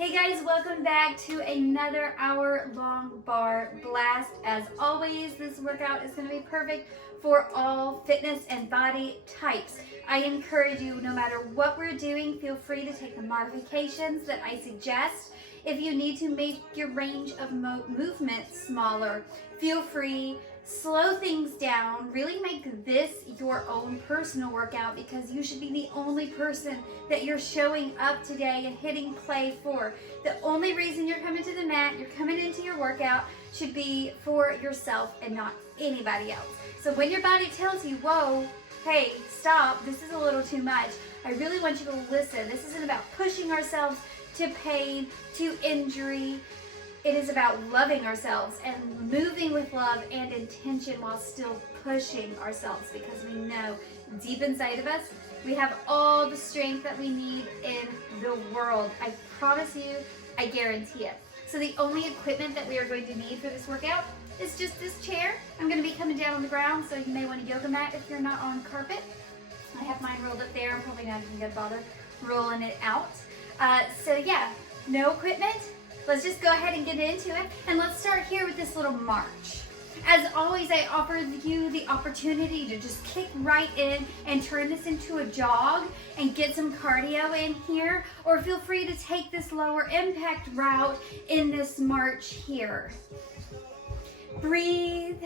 Hey guys, welcome back to another hour-long bar blast. As always, this workout is going to be perfect for all fitness and body types. I encourage you, no matter what we're doing, feel free to take the modifications that I suggest. If you need to make your range of movement smaller, feel free. Slow things down. Really make this your own personal workout, because you should be the only person that you're showing up today and hitting play for. The only reason you're coming to the mat, you're coming into your workout, should be for yourself and not anybody else. So when your body tells you, whoa, hey, stop, this is a little too much, I really want you to listen. This isn't about pushing ourselves to pain, to injury. It is about loving ourselves and moving with love and intention while still pushing ourselves, because we know deep inside of us, we have all the strength that we need in the world. I promise you, I guarantee it. So the only equipment that we are going to need for this workout is just this chair. I'm going to be coming down on the ground, so you may want a yoga mat if you're not on carpet. I have mine rolled up there. I'm probably not even going to bother rolling it out. So yeah, no equipment. Let's just go ahead and get into it, and let's start here with this little march. As always, I offer you the opportunity to just kick right in and turn this into a jog and get some cardio in here, or feel free to take this lower impact route in this march here. Breathe.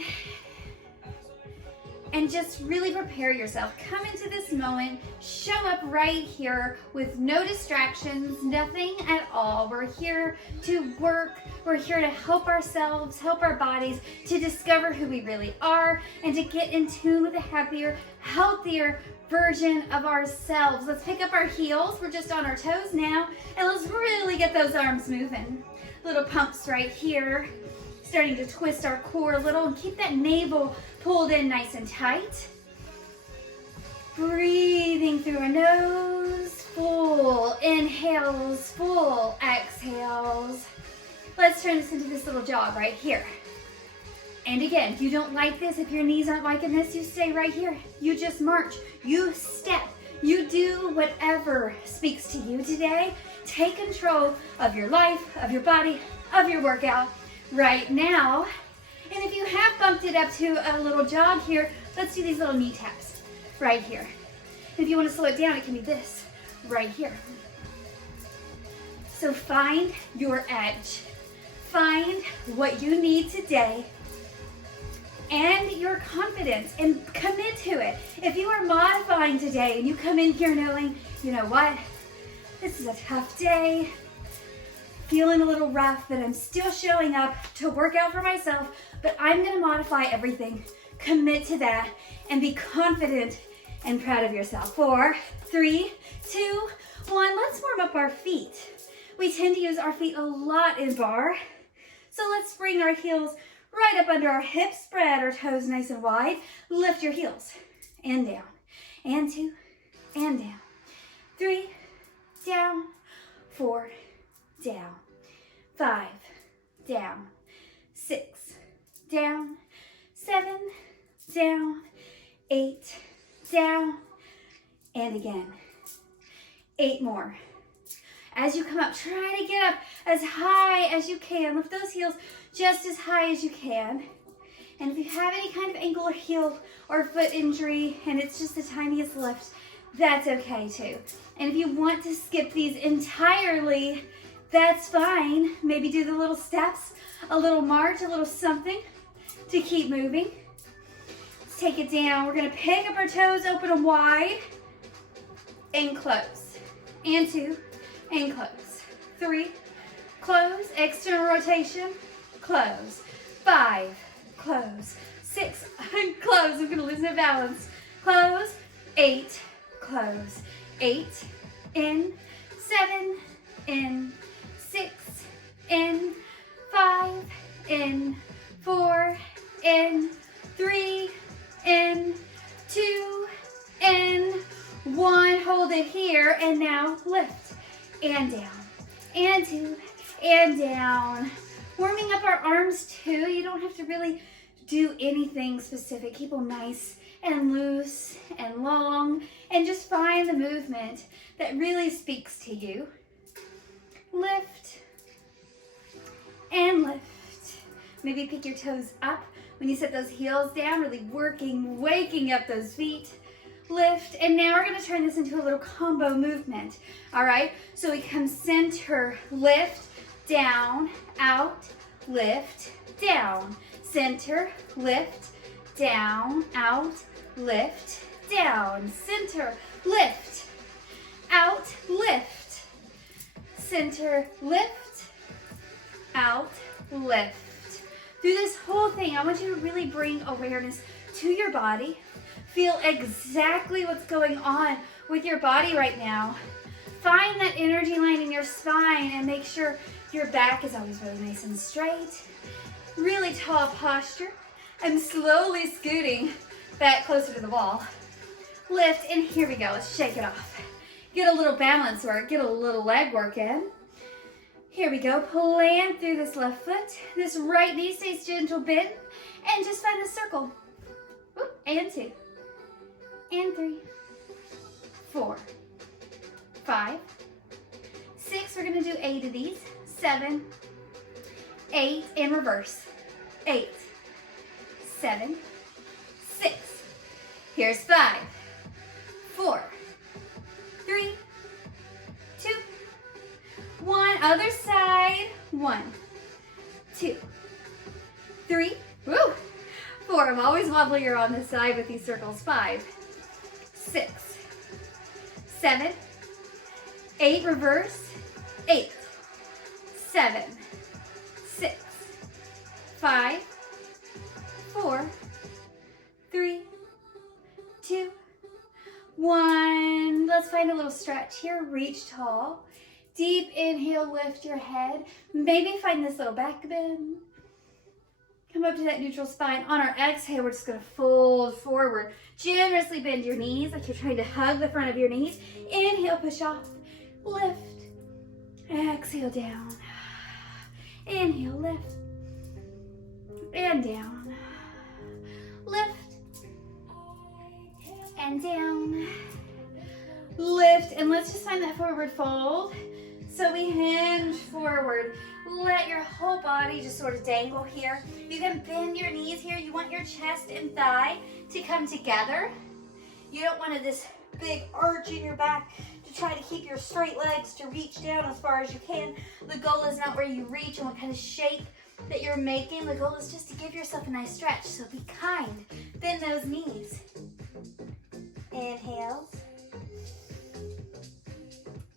And just really prepare yourself. Come into this moment, show up right here with no distractions, nothing at all. We're here to work. We're here to help ourselves, help our bodies to discover who we really are and to get in tune with a happier, healthier version of ourselves. Let's pick up our heels. We're just on our toes now, and let's really get those arms moving. Little pumps right here. Starting to twist our core a little and keep that navel pulled in nice and tight. Breathing through our nose, full inhales, full exhales. Let's turn this into this little jog right here. And again, if you don't like this, if your knees aren't liking this, you stay right here. You just march, you step, you do whatever speaks to you today. Take control of your life, of your body, of your workout right now. And if you have bumped it up to a little jog here, let's do these little knee taps right here. And if you want to slow it down, it can be this right here. So find your edge. Find what you need today and your confidence, and commit to it. If you are modifying today and you come in here knowing, you know what, this is a tough day, feeling a little rough, but I'm still showing up to work out for myself, but I'm gonna modify everything. Commit to that and be confident and proud of yourself. 4, 3, 2, 1. Let's warm up our feet. We tend to use our feet a lot in bar, so let's bring our heels right up under our hips, spread our toes nice and wide. Lift your heels and down, and 2, and down, 3, down, 4, down, 5, down, 6, down, 7, down, 8, down, and again, 8 more. As you come up, try to get up as high as you can. Lift those heels just as high as you can. And if you have any kind of ankle or heel or foot injury and it's just the tiniest lift, that's okay too. And if you want to skip these entirely, that's fine. Maybe do the little steps, a little march, a little something to keep moving. Let's take it down. We're gonna pick up our toes, open them wide, and close. And 2, and close. 3, close, external rotation, close. 5, close. 6, close. I'm gonna lose my balance. Close. 8, close. 8, in, 7, in, 6, in, 5, in, 4, in, 3, in, 2, in, 1. Hold it here, and now lift, and down, and 2, and down. Warming up our arms too. You don't have to really do anything specific. Keep them nice and loose and long, and just find the movement that really speaks to you. lift, and lift. Maybe pick your toes up when you set those heels down, really waking up those feet. Lift, and now we're gonna turn this into a little combo movement. All right, so we come center, lift, down, out, lift, down. Center, lift, down, out, lift, down. Center, lift, out, lift. Center, lift, out, lift. Through this whole thing, I want you to really bring awareness to your body. Feel exactly what's going on with your body right now. Find that energy line in your spine and make sure your back is always really nice and straight. Really tall posture. I'm slowly scooting back closer to the wall. Lift, and here we go. Let's shake it off. Get a little balance work, get a little leg work in. Here we go. Plant through this left foot. This right knee stays gentle bend, and just find a circle. Oop, and 2. And 3, 4, 5, 6. We're gonna do 8 of these. 7, 8, and reverse. 8, 7, 6. Here's 5, 4, 3, 2, 1. Other side. 1, 2, 3. Woo! 4. I'm always wobblier on this side with these circles. 5, 6, 7, 8, reverse, 8, 7, 6, 5, 4, 3, 2, 1. Let's find a little stretch here. Reach tall. Deep inhale, lift your head. Maybe find this little back bend. Come up to that neutral spine. On our exhale, we're just gonna fold forward. Generously bend your knees like you're trying to hug the front of your knees. Inhale, push off, lift. Exhale, down. Inhale, lift. And down. Lift. And down. Lift, and let's just find that forward fold. So we hinge forward. Let your whole body just sort of dangle here. You can bend your knees here. You want your chest and thigh to come together. You don't want this big arch in your back to try to keep your straight legs to reach down as far as you can. The goal is not where you reach and what kind of shape that you're making. The goal is just to give yourself a nice stretch. So be kind. Bend those knees. Inhales.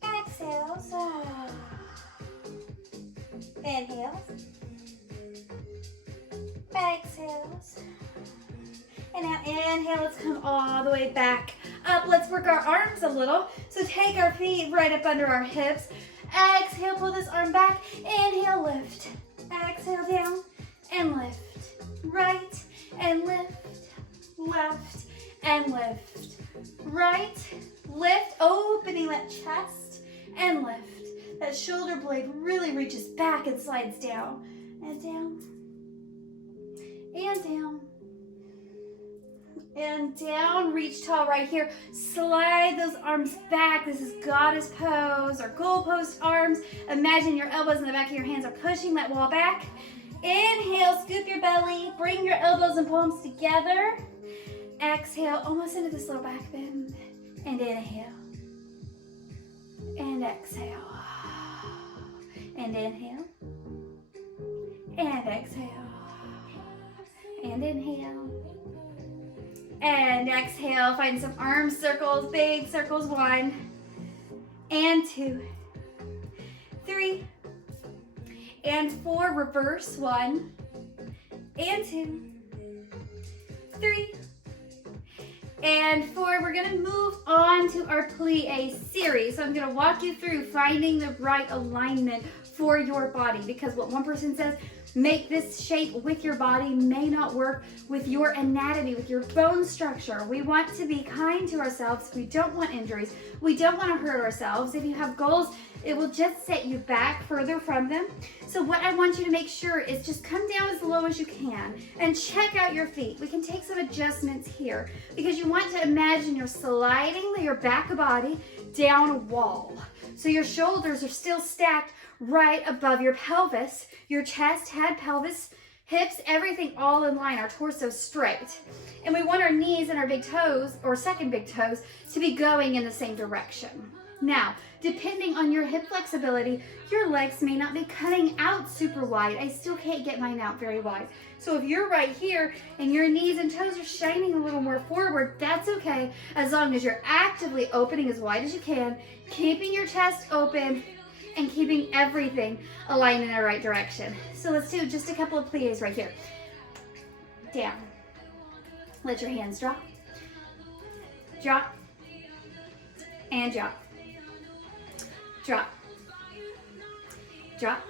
Exhales. Inhales. Exhales. And now inhale, let's come all the way back up. Let's work our arms a little. So take our feet right up under our hips. Exhale, pull this arm back. Inhale, lift. Exhale, down and lift. Right and lift. Left and lift. Right, lift, opening that chest and lift. That shoulder blade really reaches back and slides down. And down. And down. And down. Reach tall right here. Slide those arms back. This is goddess pose or goalpost arms. Imagine your elbows in the back of your hands are pushing that wall back. Inhale, scoop your belly. Bring your elbows and palms together. Exhale, almost into this little back bend. And inhale. And exhale. And inhale. And exhale. And inhale. And exhale. Find some arm circles, big circles. 1 and 2, 3 and 4. Reverse. 1 and 2, 3 and 4. We're gonna move on to our plie series. So I'm gonna walk you through finding the right alignment for your body, because what one person says make this shape with your body may not work with your anatomy, with your bone structure. We want to be kind to ourselves. We don't want injuries. We don't want to hurt ourselves. If you have goals, it will just set you back further from them. So what I want you to make sure is just come down as low as you can and check out your feet. We can take some adjustments here because you want to imagine you're sliding your back body down wall. So your shoulders are still stacked right above your pelvis, your chest, head, pelvis, hips, everything all in line, our torso straight. And we want our knees and our big toes, or second big toes, to be going in the same direction. Now, depending on your hip flexibility, your legs may not be cutting out super wide. I still can't get mine out very wide. So if you're right here and your knees and toes are shining a little more forward, that's okay, as long as you're actively opening as wide as you can, keeping your chest open, and keeping everything aligned in the right direction. So let's do just a couple of plies right here. Down. Let your hands drop. Drop. And drop. Drop. Drop.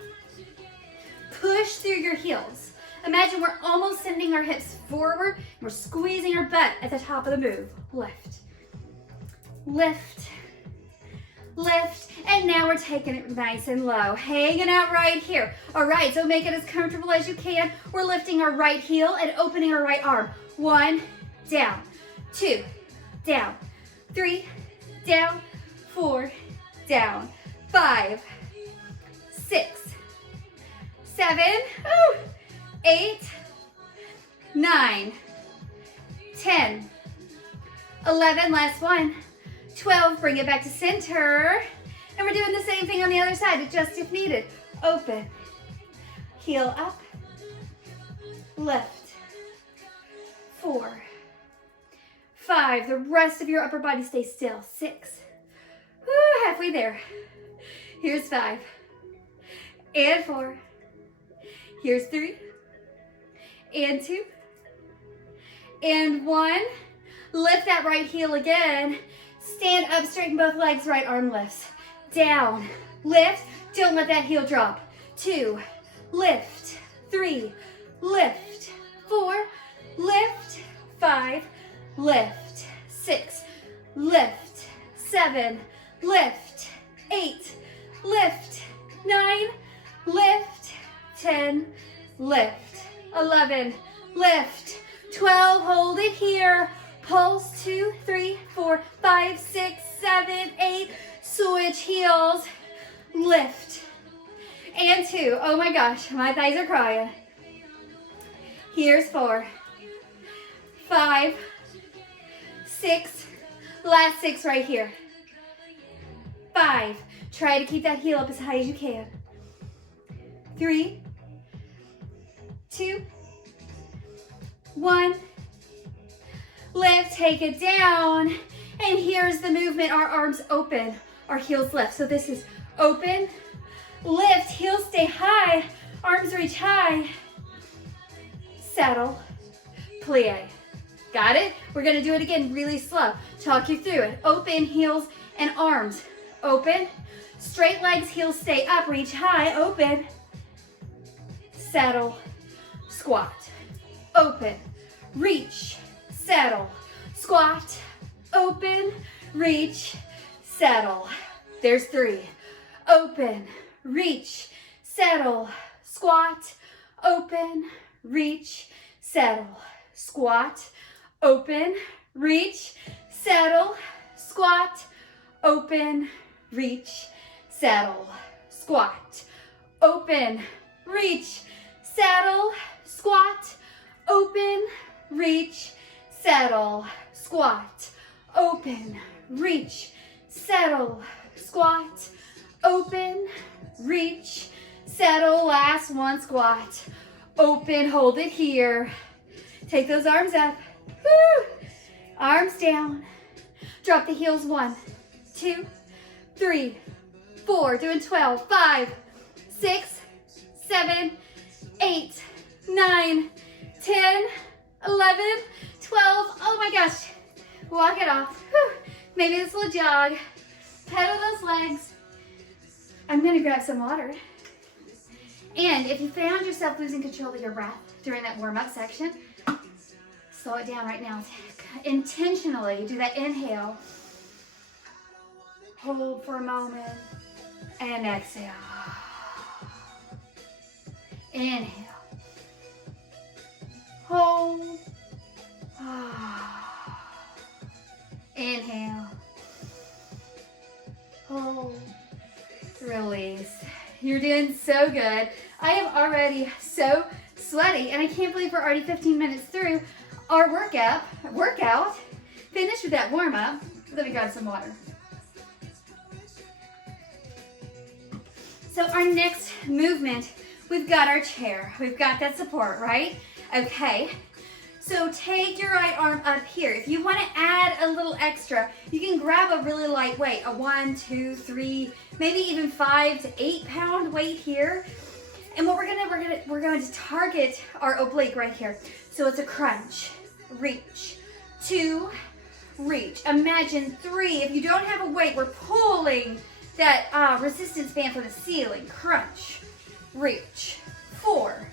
Push through your heels. Imagine we're almost sending our hips forward. And we're squeezing our butt at the top of the move. Lift. Lift. Lift. And now we're taking it nice and low. Hanging out right here. All right, so make it as comfortable as you can. We're lifting our right heel and opening our right arm. 1, down. 2, down. 3, down. 4, down. 5, 6, 7, 8, 9, 10, 11, last one, 12, bring it back to center. And we're doing the same thing on the other side, adjust if needed. Open, heel up, lift, 4, 5, the rest of your upper body stays still, 6, halfway there. Here's 5, and 4, here's 3, and 2, and 1. Lift that right heel again. Stand up, straighten both legs, right arm lifts. Down, lift, don't let that heel drop. 2, lift, 3, lift, 4, lift, 5, lift, 6, lift, 7, lift, 8, lift, 9, lift, 10, lift, 11, lift, 12, hold it here, pulse, 2, 3, 4, 5, 6, 7, 8, switch heels, lift, and 2, oh my gosh, my thighs are crying. Here's 4, 5, 6, last 6 right here. 5, try to keep that heel up as high as you can. 3, 2, 1, lift, take it down, and here's the movement, our arms open, our heels lift. So this is open, lift, heels stay high, arms reach high, settle, plie. Got it? We're gonna do it again really slow. Talk you through it. Open, heels and arms. Open, straight legs, heels stay up, reach high, open, settle, squat, open, reach, settle, squat, open, reach, settle. There's 3. Open, reach, settle, squat, open, reach, settle, squat, open, reach, settle, squat, open, reach, settle, squat, open, reach, settle, squat, open, reach, settle, squat, open, reach, settle, squat, open, reach, settle, last one, squat, open, hold it here, take those arms up, woo, arms down, drop the heels, 1, 2, 3, 4, doing 12, 5, 6, 7, 8, 9, 10, 11, 12, oh my gosh, walk it off, whew. Maybe this little jog, pedal those legs. I'm gonna grab some water. And if you found yourself losing control of your breath during that warm-up section, slow it down right now. Intentionally do that inhale, hold for a moment, and exhale. Inhale, hold, inhale, Hold, release. You're doing so good. I am already so sweaty, and I can't believe we're already 15 minutes through our workout. Finished with that warm-up. Let me grab some water. So our next movement, we've got our chair. We've got that support, right? Okay. So take your right arm up here. If you want to add a little extra, you can grab a really light weight, a 1, 2, 3, maybe even 5 to 8 pound weight here. And what we're going to target our oblique right here. So it's a crunch, reach, 2, reach. Imagine 3. If you don't have a weight, we're pulling that resistance band from the ceiling. Crunch, reach, 4,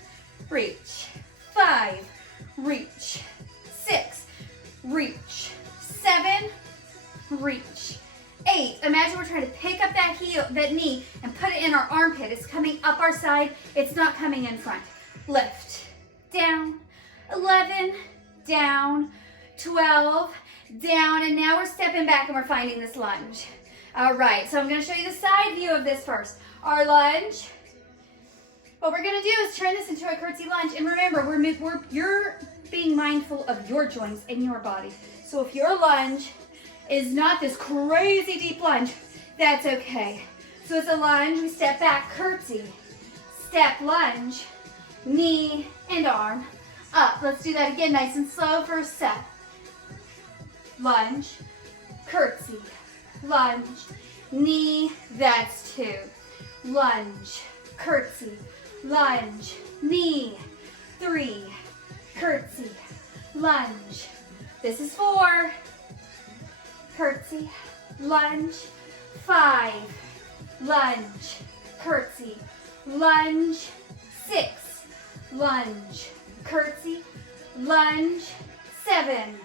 reach, 5, reach, 6, reach, 7, reach, 8. Imagine we're trying to pick up that knee and put it in our armpit. It's coming up our side. It's not coming in front. Lift, down, 11, down, 12, down, and now we're stepping back and we're finding this lunge. All right, so I'm gonna show you the side view of this first. Our lunge. What we're gonna do is turn this into a curtsy lunge, and remember, you're being mindful of your joints and your body. So if your lunge is not this crazy deep lunge, that's okay. So it's a lunge, we step back, curtsy, step, lunge, knee and arm, up. Let's do that again, nice and slow for a set. Lunge, curtsy, lunge, knee, that's 2. Lunge, curtsy, lunge, knee, 3, curtsy, lunge. This is 4, curtsy, lunge, 5, lunge, curtsy, lunge, 6, lunge, curtsy, lunge, 7,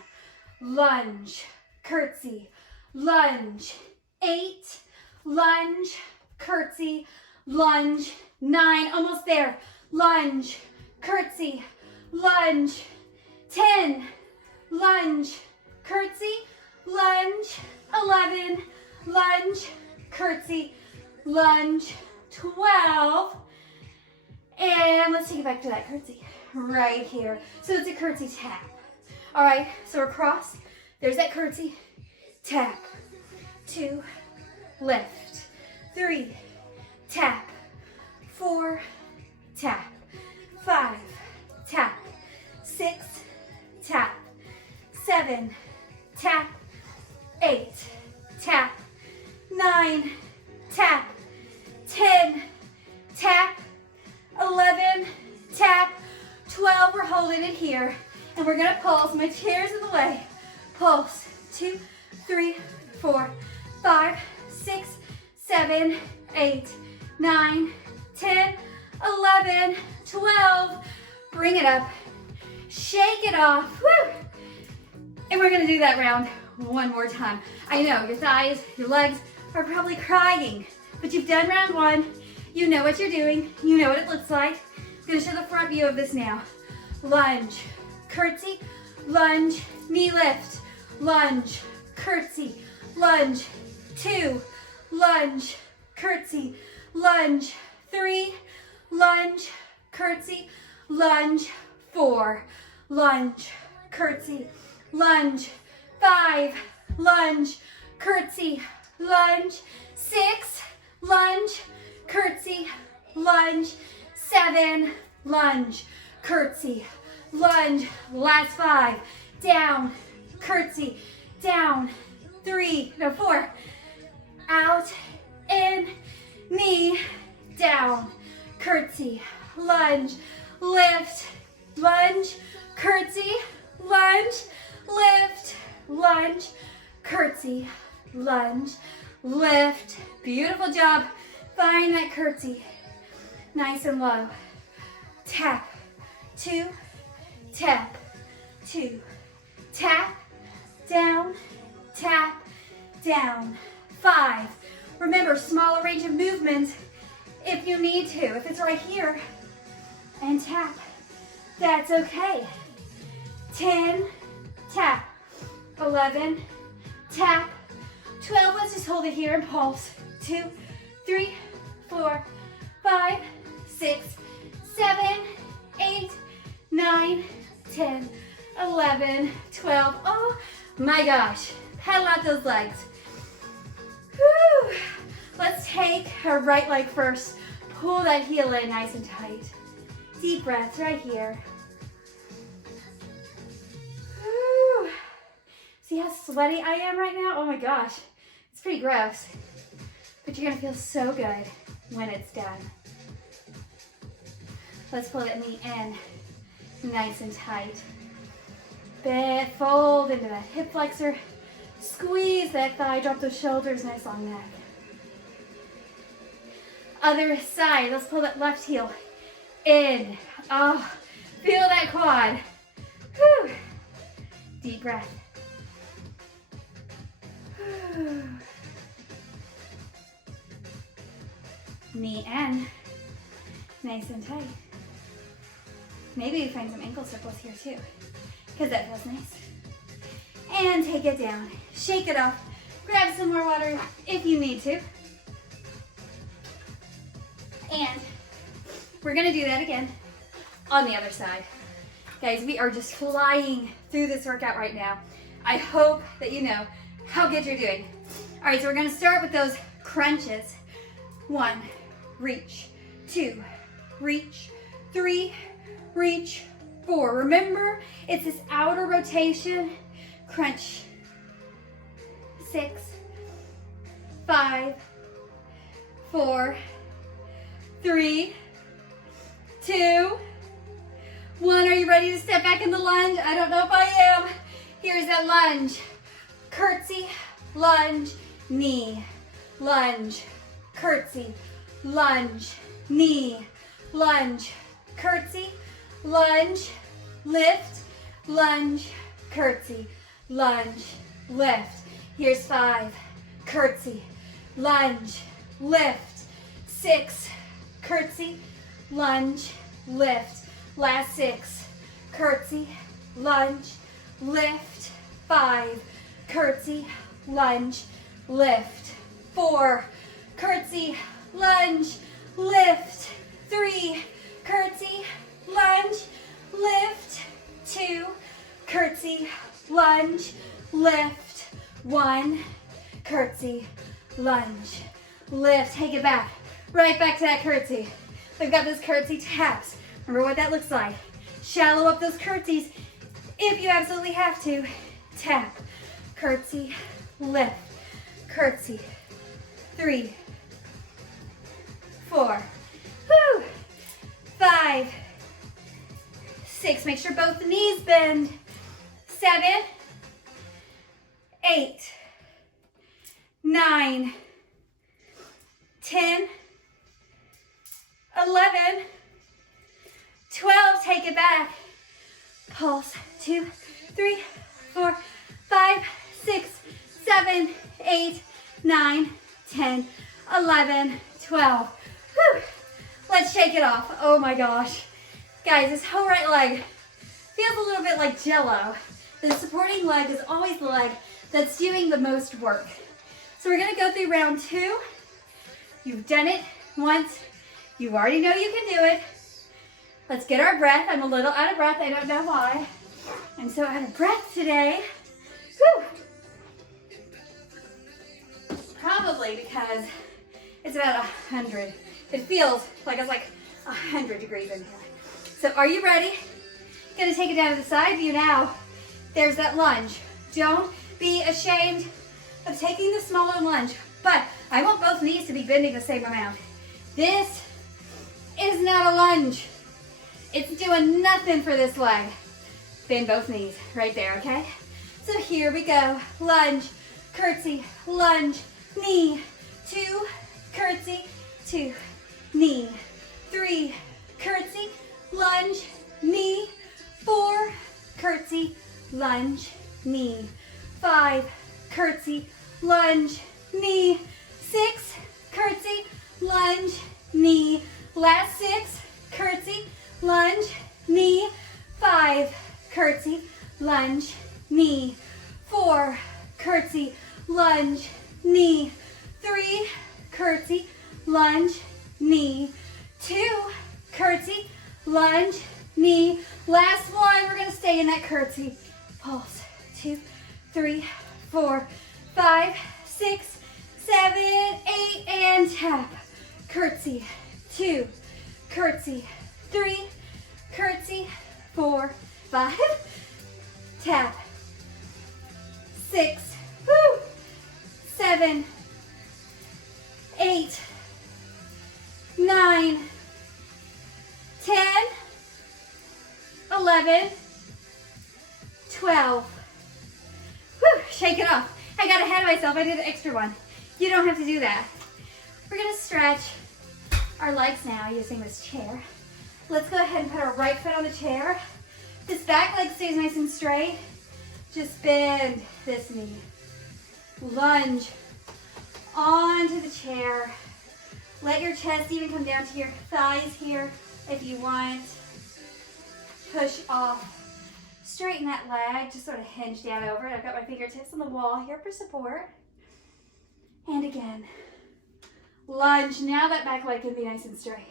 lunge, curtsy, lunge, 8, lunge, curtsy, lunge, 9, almost there, lunge, curtsy, lunge, 10, lunge, curtsy, lunge, 11, lunge, curtsy, lunge, 12, and let's take it back to that curtsy right here. So it's a curtsy tap. All right, so across, there's that curtsy, tap, 2, lift, 3, tap, 4, tap, 5, tap, 6, tap, 7, tap, 8, tap, 9, tap, 10, tap, 11, tap, 12, we're holding it here, and we're gonna pulse. My chair's in the way. Pulse, 2, 3, 4, 5, 6, 7, 8, 9, 10, 11, 12. Bring it up, shake it off, woo! And we're gonna do that round one more time. I know your thighs, your legs are probably crying, but you've done round 1. You know what you're doing. You know what it looks like. I'm gonna show the front view of this now. Lunge, curtsy, lunge, knee lift, lunge, curtsy, lunge, 2, lunge, curtsy, lunge, 3, lunge, curtsy, lunge, 4, lunge, curtsy, lunge, 5, lunge, curtsy, lunge, 6, lunge, curtsy, lunge, 7, lunge, curtsy, lunge, last 5, down, curtsy, down, 3, no 4, out, in, knee, down, curtsy, lunge, lift, lunge, curtsy, lunge, lift, lunge, curtsy, lunge, lift. Beautiful job. Find that curtsy. Nice and low. Tap, 2, tap, 2, tap, down, tap, down, 5. Remember, smaller range of movement if you need to. If it's right here, and tap, that's okay. 10, tap, 11, tap, 12, let's just hold it here and pulse. 2, 3, 4, 5, 6, 7, 8, 9, 10, 11, 12. Oh my gosh, pedal out those legs. Whew. Let's take our right leg first. Pull that heel in nice and tight. Deep breaths right here. Whew. See how sweaty I am right now? Oh my gosh, it's pretty gross. But you're gonna feel so good when it's done. Let's pull that knee in nice and tight. Fold into that hip flexor. Squeeze that thigh, drop those shoulders, nice long neck. Other side, let's pull that left heel in. Oh, feel that quad. Whew. Deep breath. Whew. Knee in, nice and tight. Maybe we find some ankle circles here too, because that feels nice. And take it down, shake it off, grab some more water if you need to. And we're gonna do that again on the other side. Guys, we are just flying through this workout right now. I hope that you know how good you're doing. All right, so we're gonna start with those crunches. 1, reach. 2, reach. 3, reach. 4. Remember, it's this outer rotation. Crunch. 6, 5, 4, 3, 2, 1. Are you ready to step back in the lunge? I don't know if I am. Here's that lunge. Curtsy, lunge, knee, lunge, curtsy, lunge, knee, lunge, curtsy, lunge, lift, lunge, curtsy, lunge, lift. Here's 5, curtsy, lunge, lift. 6, curtsy, lunge, lift. Last 6, curtsy, lunge, lift. 5, curtsy, lunge, lift. 4, curtsy, lunge, lift. 3, curtsy, lunge, lift. 2, curtsy, lunge, lift. 1, curtsy, lunge, lift. Take it back, right back to that curtsy. We've got those curtsy taps. Remember what that looks like. Shallow up those curtsies if you absolutely have to. Tap, curtsy, lift, curtsy. 3, 4, 5, 6. Make sure both the knees bend. 7, 8, 9, 10, 11, 12. Take it back. Pulse. 2, 3, 4, 5, 6, 7, 8, 9, 10, 11, 12. Whew. Let's shake it off. Oh my gosh. Guys, this whole right leg feels a little bit like Jello. The supporting leg is always the leg that's doing the most work. So we're gonna go through round 2. You've done it once. You already know you can do it. Let's get our breath. I'm a little out of breath. I don't know why. I'm so out of breath today. Whew. Probably because it's about 100. It feels like it's like 100 degrees in here. So are you ready? Gonna take it down to the side view now. There's that lunge. Don't be ashamed of taking the smaller lunge, but I want both knees to be bending the same amount. This is not a lunge. It's doing nothing for this leg. Bend both knees right there, okay? So here we go. Lunge, curtsy, lunge, knee, 2, curtsy, 2, knee, 3, curtsy, lunge, knee, 4, curtsy, lunge, knee, 5, curtsy, lunge, knee, 6, curtsy, lunge, knee, last 6, curtsy, lunge, knee, 5, curtsy, lunge, knee, 4, curtsy, lunge, curtsy, lunge, knee, 2, curtsy, lunge, knee. Last one, we're gonna stay in that curtsy. Pulse, 2, 3, 4, 5, 6, 7, 8, and tap. Curtsy, 2, curtsy, 3, curtsy, 4, 5, tap, 6, 7, 8, 9, 10, 11, 12. Shake it off. I got ahead of myself. I did an extra one. You don't have to do that. We're gonna stretch our legs now using this chair. Let's go ahead and put our right foot on the chair. This back leg stays nice and straight. Just bend this knee. Lunge onto the chair. Let your chest even come down to your thighs here if you want. Push off. Straighten that leg, just sort of hinge down over it. I've got my fingertips on the wall here for support. And again, lunge. Now that back leg can be nice and straight.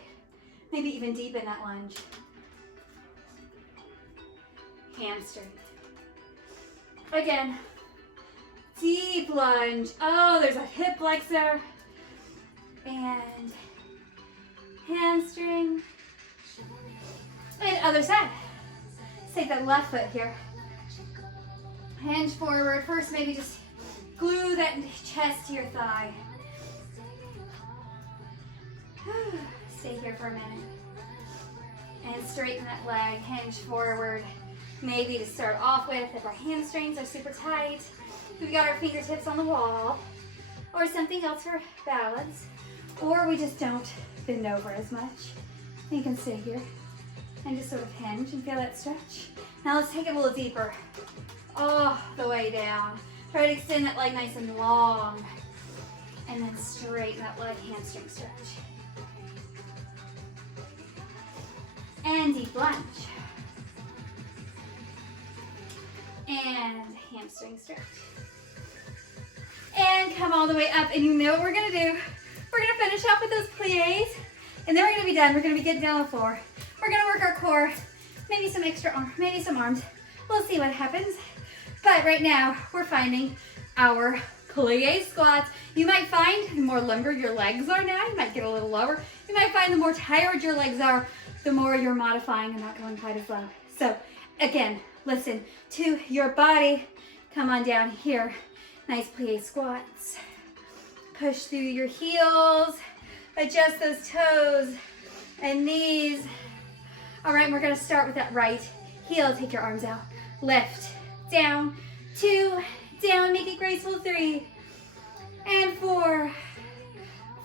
Maybe even deepen that lunge. Hamstring. Again, deep lunge. Oh, there's a hip flexor. And hamstring. And other side. Take that left foot here. Hinge forward. First, maybe just glue that chest to your thigh. Stay here for a minute. And straighten that leg. Hinge forward. Maybe to start off with, if our hamstrings are super tight, we've got our fingertips on the wall, or something else for balance, or we just don't bend over as much. You can stay here and just sort of hinge and feel that stretch. Now let's take it a little deeper. All the way down. Try to extend that leg nice and long. And then straighten that leg, hamstring stretch. And deep lunge. And hamstring stretch. And come all the way up. And you know what we're gonna do. We're gonna finish off with those plies. And then we're gonna be done. We're gonna be getting down on the floor. We're gonna work our core. Maybe some extra arm, maybe some arms. We'll see what happens. But right now, we're finding our plie squats. You might find the more longer your legs are now, you might get a little lower. You might find the more tired your legs are, the more you're modifying and not going quite as low. So again, listen to your body. Come on down here. Nice plie squats. Push through your heels. Adjust those toes and knees. All right, we're gonna start with that right heel. Take your arms out. Lift, down, 2, down, make it graceful, 3, and 4,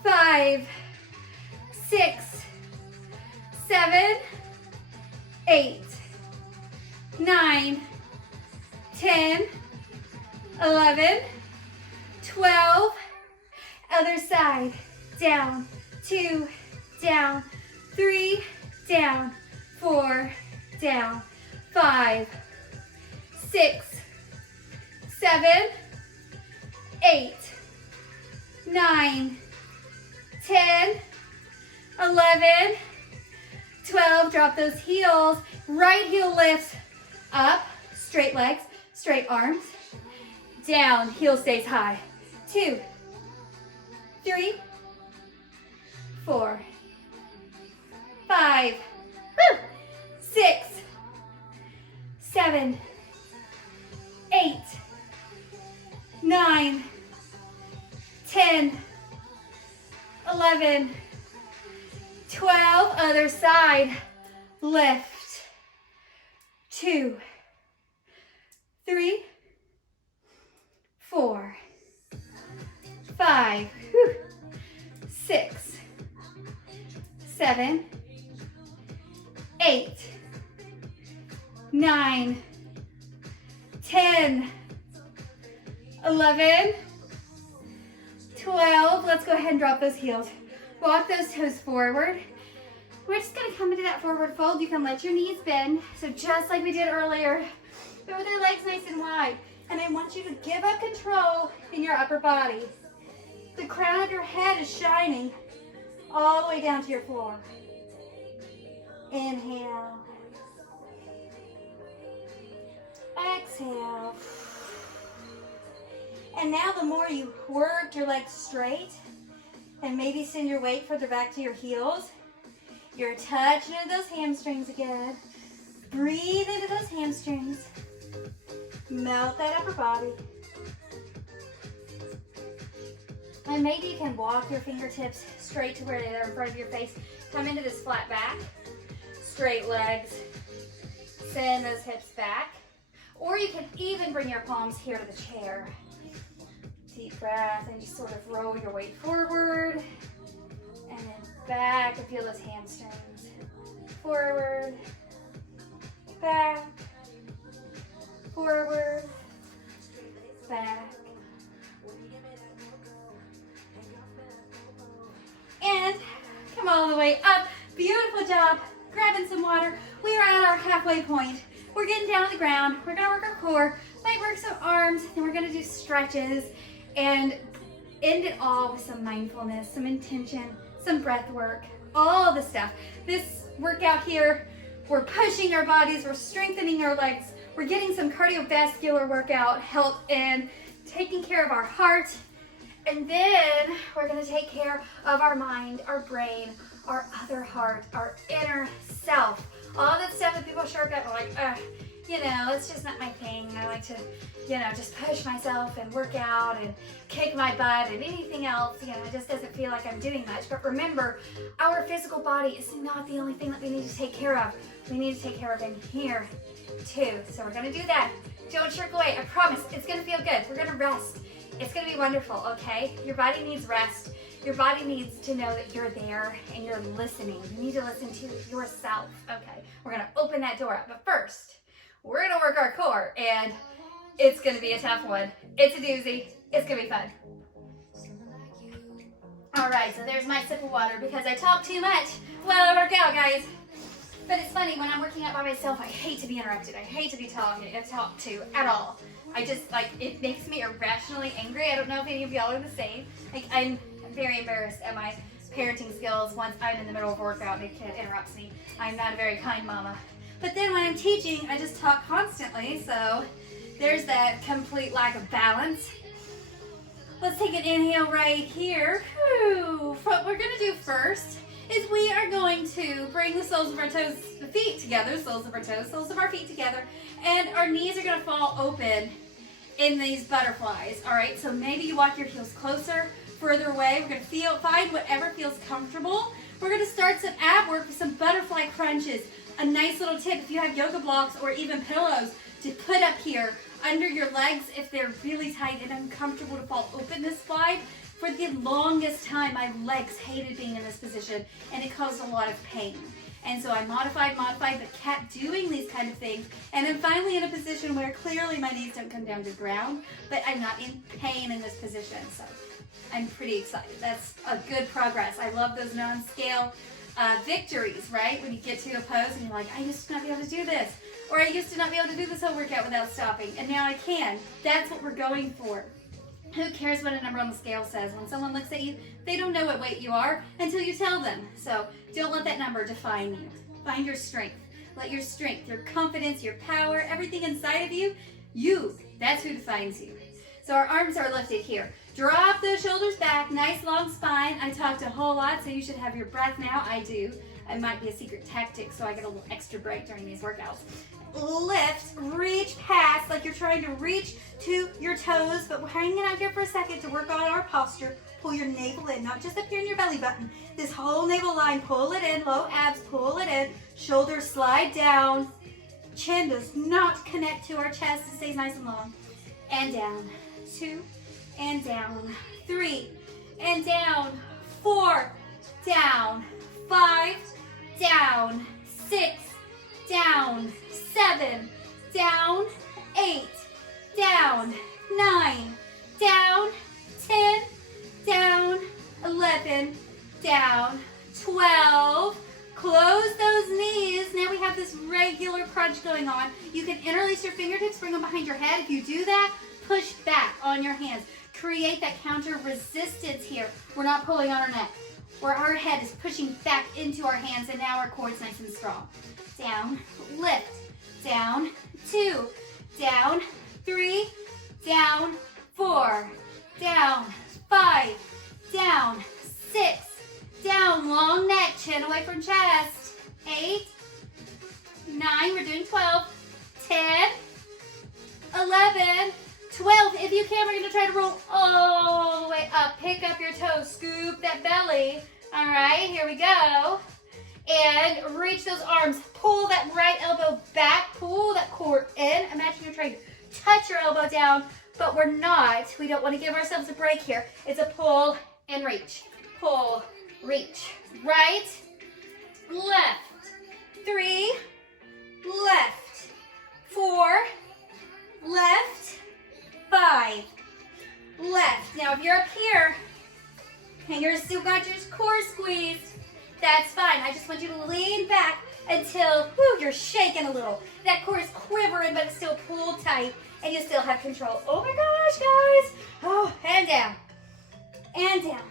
5, 6, 7, 8, 9, 10, 11, 12, other side, down, 2, down, 3, down, 4, down, 5, 6, 7, 8, 9, 10, 11, 12. Drop those heels. Right heel lifts up, straight legs, straight arms. Down, heel stays high. 2, 3, 4, 5, 6, 7, 8, 9, 10, 11, 12. Other side. Lift. 2, 3, 4, 5, 6, 7, 8, 9, 10, 11, 12. Let's go ahead and drop those heels. Walk those toes forward. We're just gonna come into that forward fold. You can let your knees bend. So just like we did earlier, but with our legs nice and wide. And I want you to give up control in your upper body. The crown of your head is shining all the way down to your floor. Inhale. Exhale. And now the more you work your legs straight and maybe send your weight further back to your heels, you're touching into those hamstrings again. Breathe into those hamstrings. Melt that upper body. And maybe you can walk your fingertips straight to where they are in front of your face. Come into this flat back, straight legs. Send those hips back. Or you can even bring your palms here to the chair. Deep breath and just sort of roll your weight forward. And then back and feel those hamstrings. Forward, back, forward, back. And come all the way up. Beautiful job. Grabbing some water. We are at our halfway point. We're getting down to the ground. We're gonna work our core. Might work some arms. Then we're gonna do stretches and end it all with some mindfulness, some intention, some breath work, all the stuff. This workout here, we're pushing our bodies, we're strengthening our legs, we're getting some cardiovascular workout, health, and taking care of our heart. And then we're gonna take care of our mind, our brain, our other heart, our inner self. All that stuff that people shortcut, like, it's just not my thing. I like to, just push myself and work out and kick my butt and anything else, it just doesn't feel like I'm doing much. But remember, our physical body is not the only thing that we need to take care of. We need to take care of in here too. So we're gonna do that. Don't shirk away, I promise. It's gonna feel good. We're gonna rest. It's gonna be wonderful, okay? Your body needs rest. Your body needs to know that you're there and you're listening. You need to listen to yourself, okay? We're gonna open that door up, but first, we're gonna work our core, and it's gonna be a tough one. It's a doozy. It's gonna be fun. All right, so there's my sip of water because I talk too much while I work out, guys. But it's funny, when I'm working out by myself, I hate to be interrupted. I hate to be talked to at all. I just, it makes me irrationally angry. I don't know if any of y'all are the same. I'm very embarrassed at my parenting skills once I'm in the middle of a workout and a kid interrupts me. I'm not a very kind mama. But then when I'm teaching, I just talk constantly, so there's that complete lack of balance. Let's take an inhale right here. Whew. What we're gonna do first is we are going to bring the soles of our toes, the feet together, soles of our toes, soles of our feet together, and our knees are gonna fall open in these butterflies, all right? So maybe you walk your heels closer, further away. We're gonna find whatever feels comfortable. We're gonna start some ab work with some butterfly crunches. A nice little tip, if you have yoga blocks or even pillows, to put up here under your legs if they're really tight and uncomfortable to fall open this wide. For the longest time, my legs hated being in this position and it caused a lot of pain. And so I modified, but kept doing these kind of things. And then finally in a position where clearly my knees don't come down to the ground, but I'm not in pain in this position. So I'm pretty excited. That's a good progress. I love those non-scale victories, right? When you get to a pose and you're like, I used to not be able to do this. Or I used to not be able to do this whole workout without stopping. And now I can. That's what we're going for. Who cares what a number on the scale says? When someone looks at you, they don't know what weight you are until you tell them. So don't let that number define you. Find your strength. Let your strength, your confidence, your power, everything inside of you, that's who defines you. So our arms are lifted here. Drop those shoulders back, nice long spine. I talked a whole lot, so you should have your breath now. I do. It might be a secret tactic, so I get a little extra break during these workouts. Lift, reach past, like you're trying to reach to your toes, but we're hanging out here for a second to work on our posture. Pull your navel in, not just up here in your belly button. This whole navel line, pull it in, low abs, pull it in. Shoulders slide down. Chin does not connect to our chest, it stays nice and long. And down, 2, and down, 3, and down, 4, down, 5, down, 6, down, 7, down, 8, down, 9, down, 10, down, 11, down, 12. Close those knees. Now we have this regular crunch going on. You can interlace your fingertips, bring them behind your head. If you do that, push back on your hands. create that counter resistance here. We're not pulling on our neck. Where our head is pushing back into our hands, and now our core's nice and strong. Down, lift, down, 2, down, 3, down, 4, down, 5, down, 6, down, long neck, chin away from chest, 8, 9, we're doing 12, 10, 11, 12. If you can, we're gonna try to roll all the way up. Pick up your toes, scoop that belly. All right, here we go. And reach those arms. Pull that right elbow back, pull that core in. Imagine you're trying to touch your elbow down, but we're not. We don't wanna give ourselves a break here. It's a pull and reach. Pull, reach. Right, left, 3, left, 4, left, 5, left. Now if you're up here and you're still got your core squeezed, that's fine. I just want you to lean back until you're shaking a little. That core is quivering, but it's still pulled tight and you still have control. Oh my gosh, guys. Oh, and down, and down,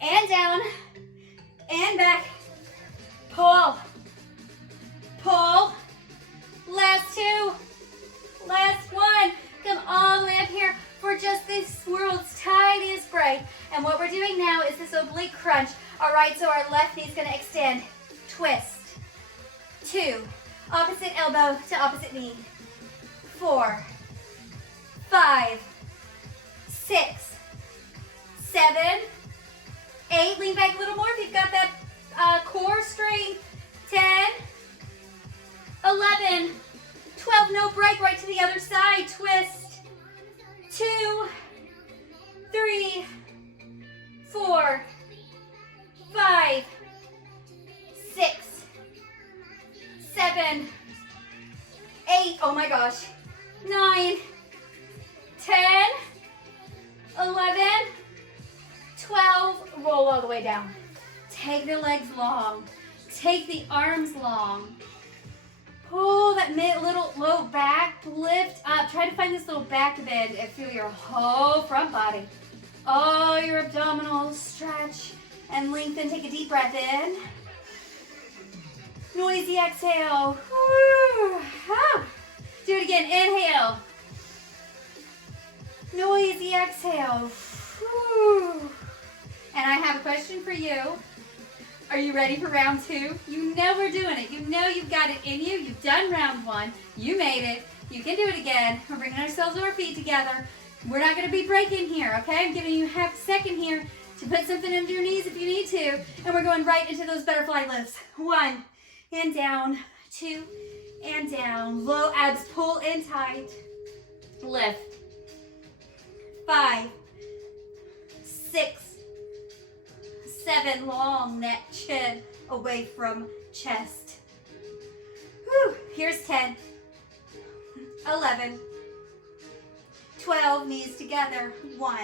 and down, and back. Pull, pull. Last 2, last 1. Come all the way up here for just this world's tiniest break. And what we're doing now is this oblique crunch. All right, so our left knee's gonna extend, twist, 2, opposite elbow to opposite knee, 4, 5, 6, 7, 8, lean back a little more if you've got that core strength, 10, 11, 12, no break, right to the other side, twist, 2, 3, 4, 5, 6, 7, 8, oh my gosh, 9, 10, 11, 12, roll all the way down. Take the legs long, take the arms long. Pull that little low back, lift up. Try to find this little back bend and feel your whole front body. Oh, your abdominals stretch and lengthen. Take a deep breath in. Noisy exhale. Do it again. Inhale. Noisy exhale. And I have a question for you. Are you ready for round 2? You know we're doing it. You know you've got it in you. You've done round 1. You made it. You can do it again. We're bringing ourselves to our feet together. We're not going to be breaking here, okay? I'm giving you half a second here to put something under your knees if you need to. And we're going right into those butterfly lifts. 1, and down. 2, and down. Low abs, pull in tight. Lift. 5, 6, 7, long neck, chin away from chest. Here's 10, 11, 12, knees together, 1.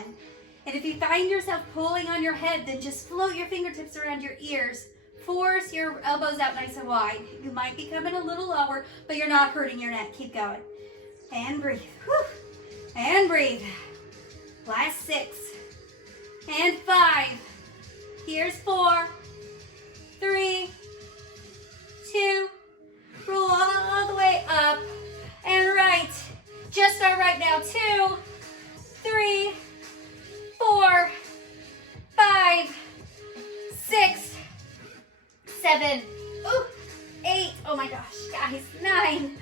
And if you find yourself pulling on your head, then just float your fingertips around your ears. Force your elbows out nice and wide. You might be coming a little lower, but you're not hurting your neck. Keep going. And breathe. And breathe. Last 6. And 5. Here's 4, 3, 2, roll all the way up, and right. Just start right now. 2, 3, 4, 5, 6, 7, 8, oh my gosh, guys, 9,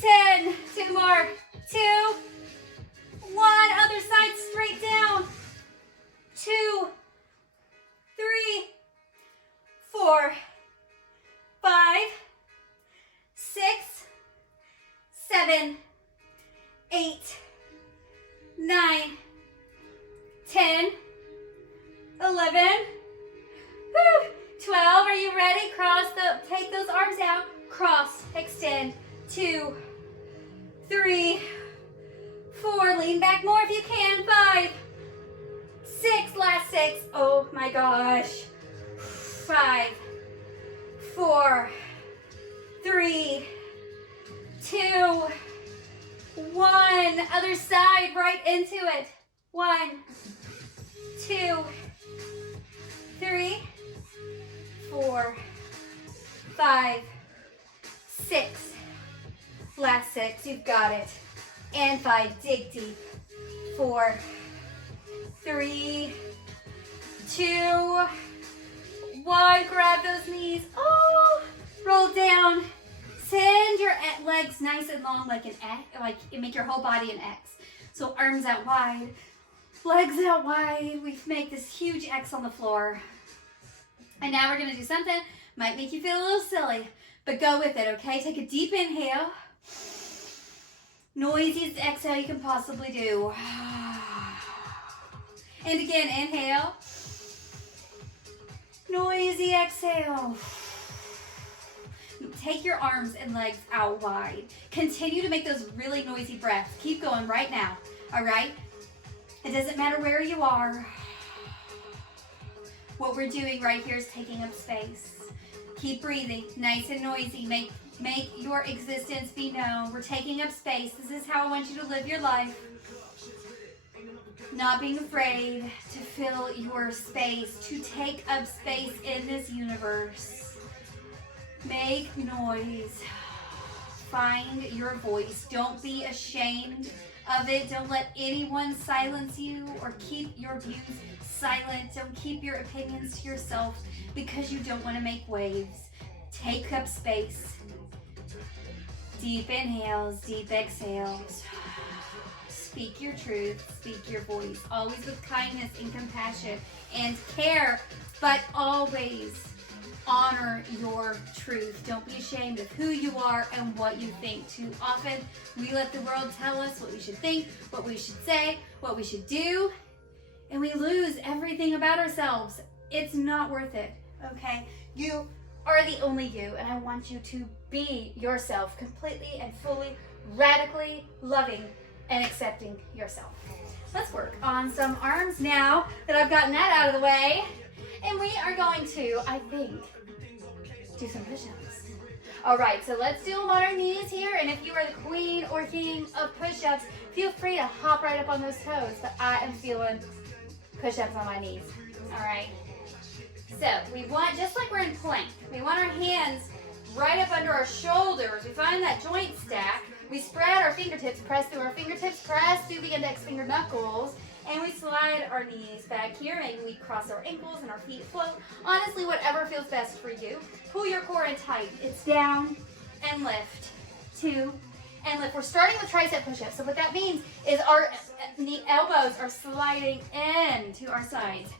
10, 2 more, 2, 1, other side straight down, 2, 3, 4, 5, 6, 7, 8, 9, 10, 11, 12. Are you ready? Take those arms out. Cross, extend. 2, 3, 4. Lean back more if you can. 5, 6, last 6. Oh my gosh. 5, 4, 3, 2, 1. Other side, right into it. 1, 2, 3, 4, 5, 6. Last 6, you've got it. And 5, dig deep. 4, 3, 2, 1. Grab those knees. Oh, roll down. Send your legs nice and long like an X, like make your whole body an X. So arms out wide, legs out wide. We make this huge X on the floor. And now we're gonna do something, might make you feel a little silly, but go with it, okay? Take a deep inhale. Noisiest exhale you can possibly do. And again, inhale. Noisy exhale. Take your arms and legs out wide. Continue to make those really noisy breaths. Keep going right now, all right? It doesn't matter where you are. What we're doing right here is taking up space. Keep breathing, nice and noisy. Make your existence be known. We're taking up space. This is how I want you to live your life. Not being afraid to fill your space, to take up space in this universe. Make noise. Find your voice. Don't be ashamed of it. Don't let anyone silence you or keep your views silent. Don't keep your opinions to yourself because you don't want to make waves. Take up space. Deep inhales, deep exhales. Speak your truth, speak your voice, always with kindness and compassion and care, but always honor your truth. Don't be ashamed of who you are and what you think. Too often, we let the world tell us what we should think, what we should say, what we should do, and we lose everything about ourselves. It's not worth it, okay? You are the only you, and I want you to be yourself completely and fully, radically loving and accepting yourself. Let's work on some arms now that I've gotten that out of the way. And we are going to, I think, do some push-ups. All right, so let's do them on our knees here. And if you are the queen or king of push-ups, feel free to hop right up on those toes. But I am feeling push-ups on my knees. All right. So we want, just like we're in plank, we want our hands right up under our shoulders. We find that joint stack. We spread our fingertips, press through our fingertips, press through the index finger knuckles, and we slide our knees back here. Maybe we cross our ankles and our feet float. Honestly, whatever feels best for you. Pull your core in tight. It's down and lift. 2 and lift. We're starting with tricep push-ups. So what that means is our knee elbows are sliding in to our sides.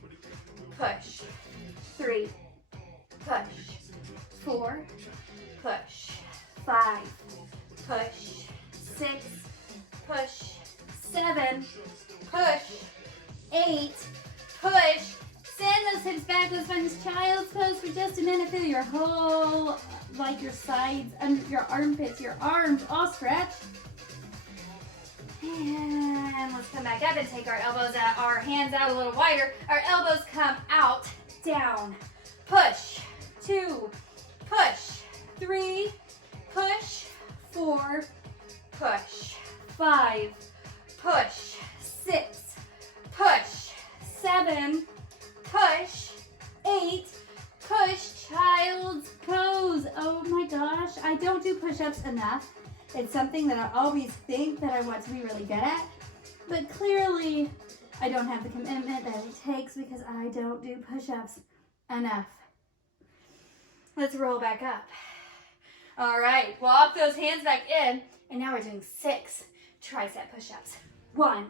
Push. 3. Push. 4. Push. 5. Push. 6. Push. 7. Push. 8. Push. Send those hips back. Let's find this child's pose for just a minute. Feel your whole, like your sides, under your armpits, your arms all stretched. And let's come back up and take our elbows out, our hands out a little wider. Our elbows come out, down. Push. 2. Push. 3. Push. 4. Push. 5. Push. 6. Push. 7. Push. 8. Push. Child's pose. Oh my gosh. I don't do push-ups enough. It's something that I always think that I want to be really good at. But clearly, I don't have the commitment that it takes because I don't do push-ups enough. Let's roll back up. All right. Walk those hands back in. And now we're doing 6 tricep push-ups. 1.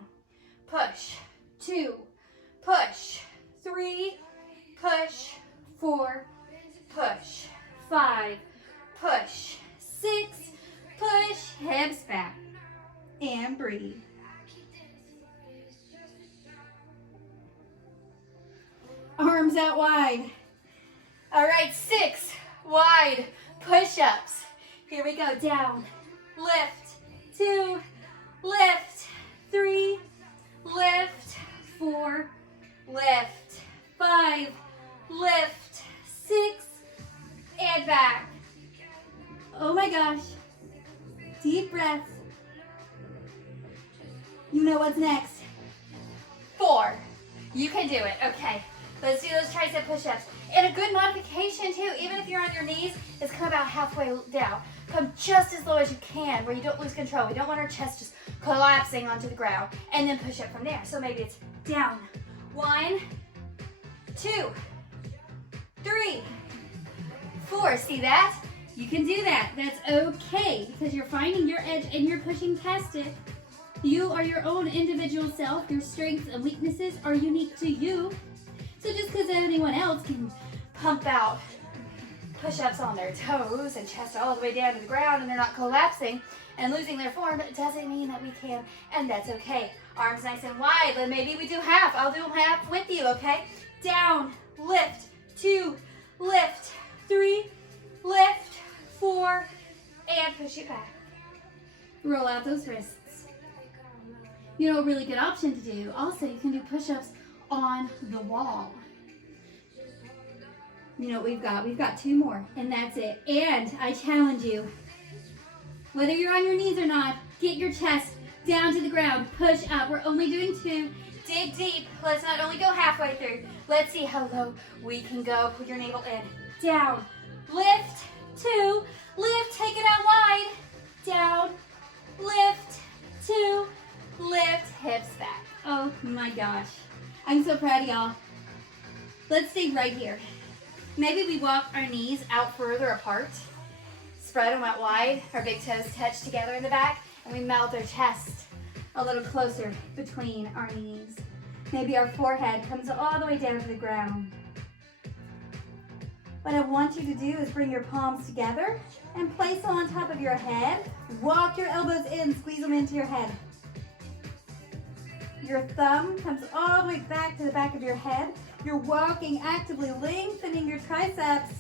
Push. 2. Push. 3. Push. 4. Push. 5. Push. 6. Push. Hips back. And breathe. Arms out wide. All right, 6 wide push-ups. Here we go. Down. Lift. 2. Lift. 3. Lift. 4. Lift. 5. Lift. 6. And back. Oh my gosh. Deep breath. You know what's next. 4. You can do it. Okay, let's do those tricep push-ups. And a good modification too, even if you're on your knees, is come about halfway down. Come just as low as you can where you don't lose control. We don't want our chest just collapsing onto the ground. And then push up from there. So maybe it's down. 1, 2, 3, 4. See that? You can do that. That's okay because you're finding your edge and you're pushing past it. You are your own individual self. Your strengths and weaknesses are unique to you. So just because anyone else can pump out push-ups on their toes and chest all the way down to the ground and they're not collapsing and losing their form, it doesn't mean that we can, and that's okay. Arms nice and wide, but maybe we do half. I'll do half with you, okay? Down, lift, 2, lift, 3, lift, 4, and push it back. Roll out those wrists. You know, a really good option to do, also you can do push-ups on the wall. You know what we've got? We've got 2 more, and that's it. And I challenge you, whether you're on your knees or not, get your chest down to the ground, push up. We're only doing 2. Dig deep. Let's not only go halfway through. Let's see how low we can go. Put your navel in. Down. Lift. 2. Lift. Take it out wide. Down. Lift. 2. Lift. Hips back. Oh my gosh. I'm so proud of y'all. Let's stay right here. Maybe we walk our knees out further apart. Spread them out wide. Our big toes touch together in the back. And we melt our chest a little closer between our knees. Maybe our forehead comes all the way down to the ground. What I want you to do is bring your palms together and place them on top of your head. Walk your elbows in, squeeze them into your head. Your thumb comes all the way back to the back of your head. You're walking actively, lengthening your triceps.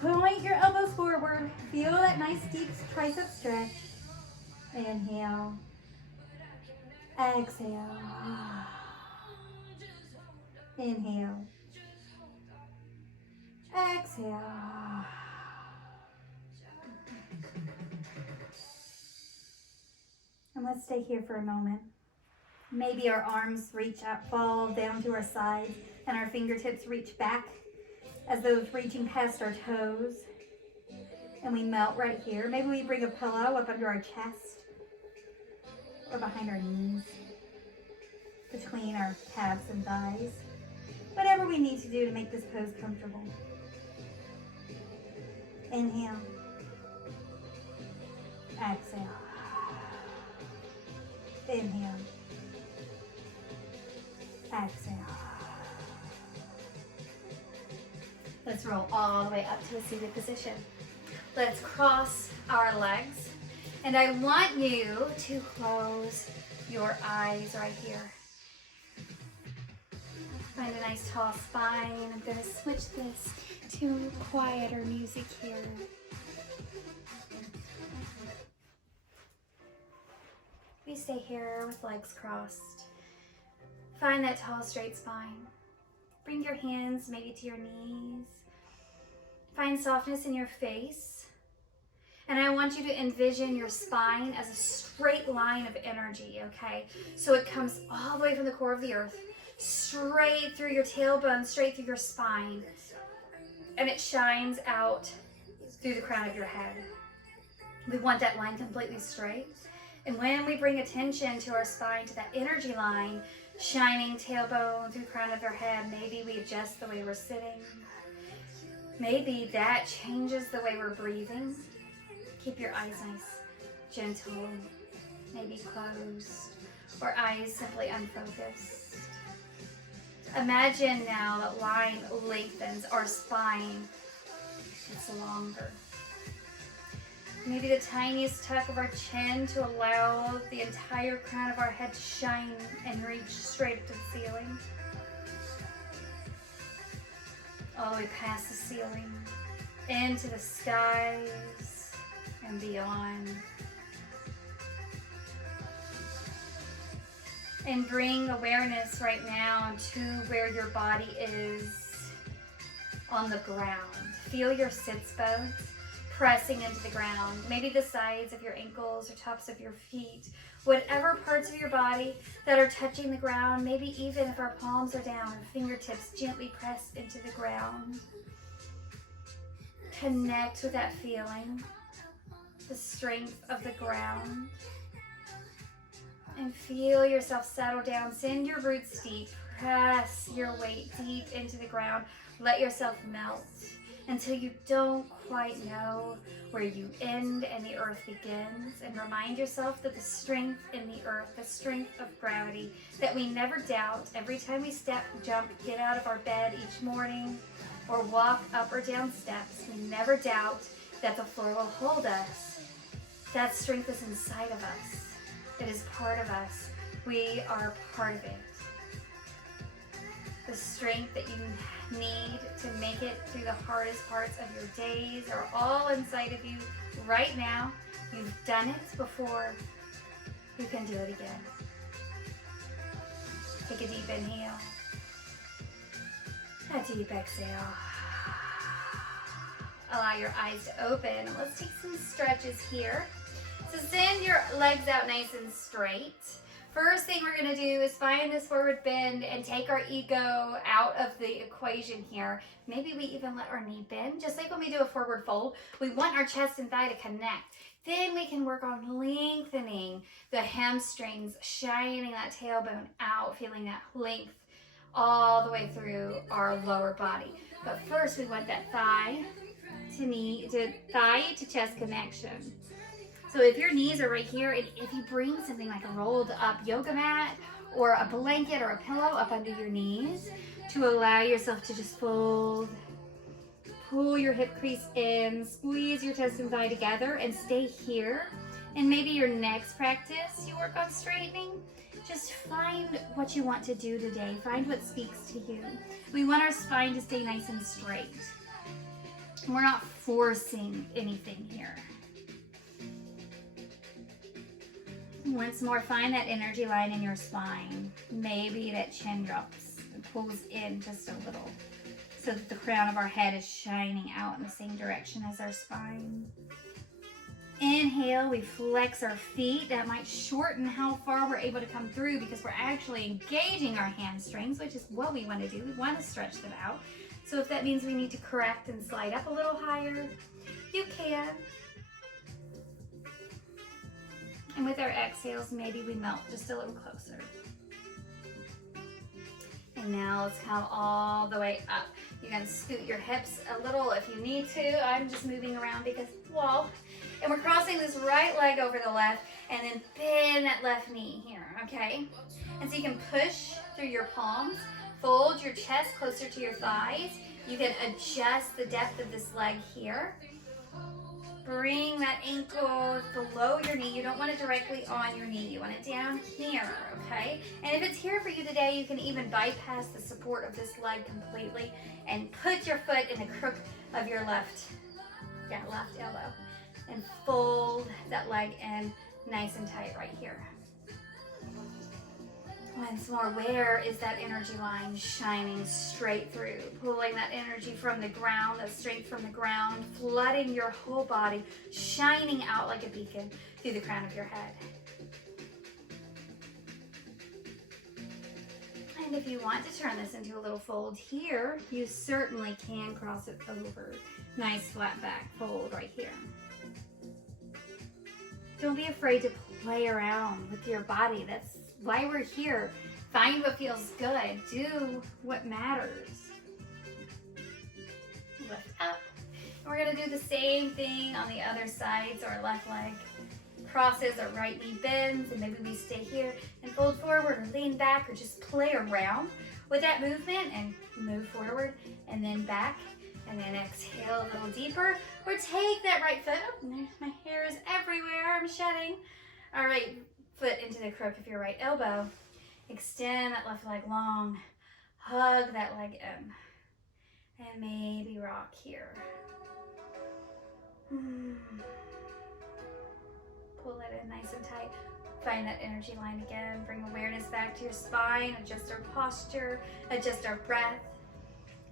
Point your elbows forward. Feel that nice deep tricep stretch. Inhale. Exhale. Inhale. Exhale. And let's stay here for a moment. Maybe our arms reach up, fall down to our sides, and our fingertips reach back as those reaching past our toes. And we melt right here. Maybe we bring a pillow up under our chest or behind our knees, between our calves and thighs. Whatever we need to do to make this pose comfortable. Inhale. Exhale. Inhale. Exhale. Let's roll all the way up to a seated position. Let's cross our legs. And I want you to close your eyes right here. Find a nice tall spine. I'm going to switch this to quieter music here. We stay here with legs crossed. Find that tall, straight spine. Bring your hands maybe to your knees. Find softness in your face. And I want you to envision your spine as a straight line of energy, okay? So it comes all the way from the core of the earth, straight through your tailbone, straight through your spine. And it shines out through the crown of your head. We want that line completely straight. And when we bring attention to our spine, to that energy line, shining tailbone through the crown of our head, maybe we adjust the way we're sitting. Maybe that changes the way we're breathing. Keep your eyes nice, gentle, maybe closed, or eyes simply unfocused. Imagine now that line lengthens, our spine gets longer. Maybe the tiniest tuck of our chin to allow the entire crown of our head to shine and reach straight up to the ceiling. All the way past the ceiling, into the skies and beyond. And bring awareness right now to where your body is on the ground. Feel your sits bones. pressing into the ground. Maybe the sides of your ankles or tops of your feet, whatever parts of your body that are touching the ground. Maybe even if our palms are down, our fingertips gently press into the ground. Connect with that feeling, the strength of the ground. And feel yourself settle down. Send your roots deep. Press your weight deep into the ground. Let yourself melt until you don't quite know where you end and the earth begins. And remind yourself that the strength in the earth, the strength of gravity, that we never doubt every time we step, jump, get out of our bed each morning, or walk up or down steps, we never doubt that the floor will hold us. That strength is inside of us. It is part of us. We are part of it. The strength that you need to make it through the hardest parts of your days are all inside of you right now. You've done it before. You can do it again. Take a deep inhale. A deep exhale. Allow your eyes to open. Let's take some stretches here. So send your legs out nice and straight. First thing we're going to do is find this forward bend and take our ego out of the equation here. Maybe we even let our knee bend, just like when we do a forward fold. We want our chest and thigh to connect. Then we can work on lengthening the hamstrings, shining that tailbone out, feeling that length all the way through our lower body. But first we want that thigh to chest connection. So if your knees are right here, and if you bring something like a rolled up yoga mat or a blanket or a pillow up under your knees to allow yourself to just fold, pull your hip crease in, squeeze your chest and thigh together and stay here. And maybe your next practice, you work on straightening. Just find what you want to do today. Find what speaks to you. We want our spine to stay nice and straight. We're not forcing anything here. Once more, find that energy line in your spine. Maybe that chin drops and pulls in just a little so that the crown of our head is shining out in the same direction as our spine. Inhale, we flex our feet. That might shorten how far we're able to come through because we're actually engaging our hamstrings, which is what we want to do. We want to stretch them out. So if that means we need to correct and slide up a little higher, you can. And with our exhales, maybe we melt just a little closer. And now let's come all the way up. You can scoot your hips a little if you need to. I'm just moving around because wall. And we're crossing this right leg over the left and then bend that left knee here, okay? And so you can push through your palms, fold your chest closer to your thighs. You can adjust the depth of this leg here. Bring that ankle below your knee. You don't want it directly on your knee. You want it down here, okay? And if it's here for you today, you can even bypass the support of this leg completely and put your foot in the crook of your left elbow and fold that leg in nice and tight right here. Once more, where is that energy line shining straight through? Pulling that energy from the ground, that strength from the ground, flooding your whole body, shining out like a beacon through the crown of your head. And if you want to turn this into a little fold here, you certainly can cross it over. Nice flat back fold right here. Don't be afraid to play around with your body. That's why we're here. Find what feels good. Do what matters. Lift up. And we're going to do the same thing on the other side. So our left leg crosses, our right knee bends, and maybe we stay here and fold forward or lean back or just play around with that movement and move forward and then back. And then exhale a little deeper. Or take that right foot. Oh, my hair is everywhere. I'm shedding. All right. Foot into the crook of your right elbow. Extend that left leg long. Hug that leg in. And maybe rock here. Pull it in nice and tight. Find that energy line again. Bring awareness back to your spine. Adjust our posture. Adjust our breath.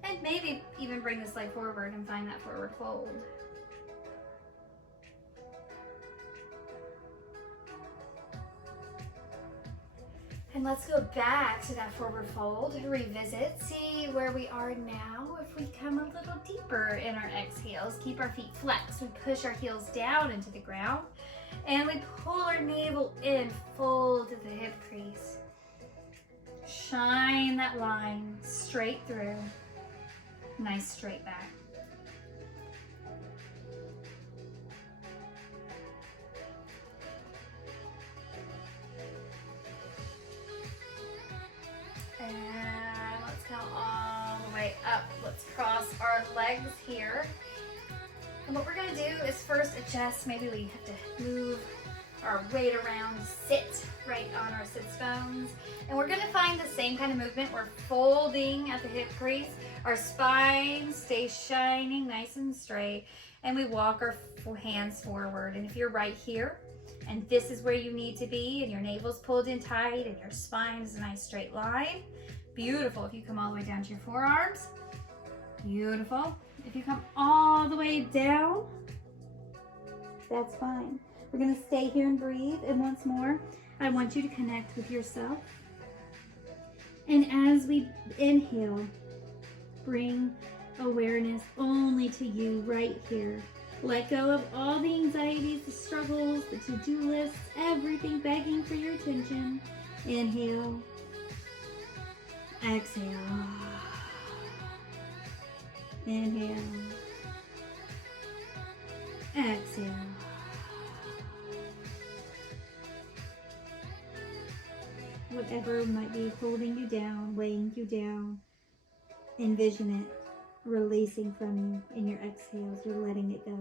And maybe even bring this leg forward and find that forward fold. And let's go back to that forward fold, revisit, see where we are now. If we come a little deeper in our exhales, keep our feet flexed. We push our heels down into the ground and we pull our navel in, fold to the hip crease. Shine that line straight through. Nice straight back. And let's go all the way up. Let's cross our legs here. And what we're gonna do is first adjust. Maybe we have to move our weight around, sit right on our sits bones. And we're gonna find the same kind of movement. We're folding at the hip crease. Our spine stays shining nice and straight. And we walk our hands forward. And if you're right here, and this is where you need to be, and your navel's pulled in tight, and your spine is a nice straight line. Beautiful. If you come all the way down to your forearms, beautiful. If you come all the way down, that's fine. We're gonna stay here and breathe. And once more, I want you to connect with yourself. And as we inhale, bring awareness only to you right here. Let go of all the anxieties, the struggles, the to-do lists, everything begging for your attention. Inhale. Exhale. Inhale. Exhale. Whatever might be holding you down, weighing you down, envision it releasing from you in your exhales. You're letting it go.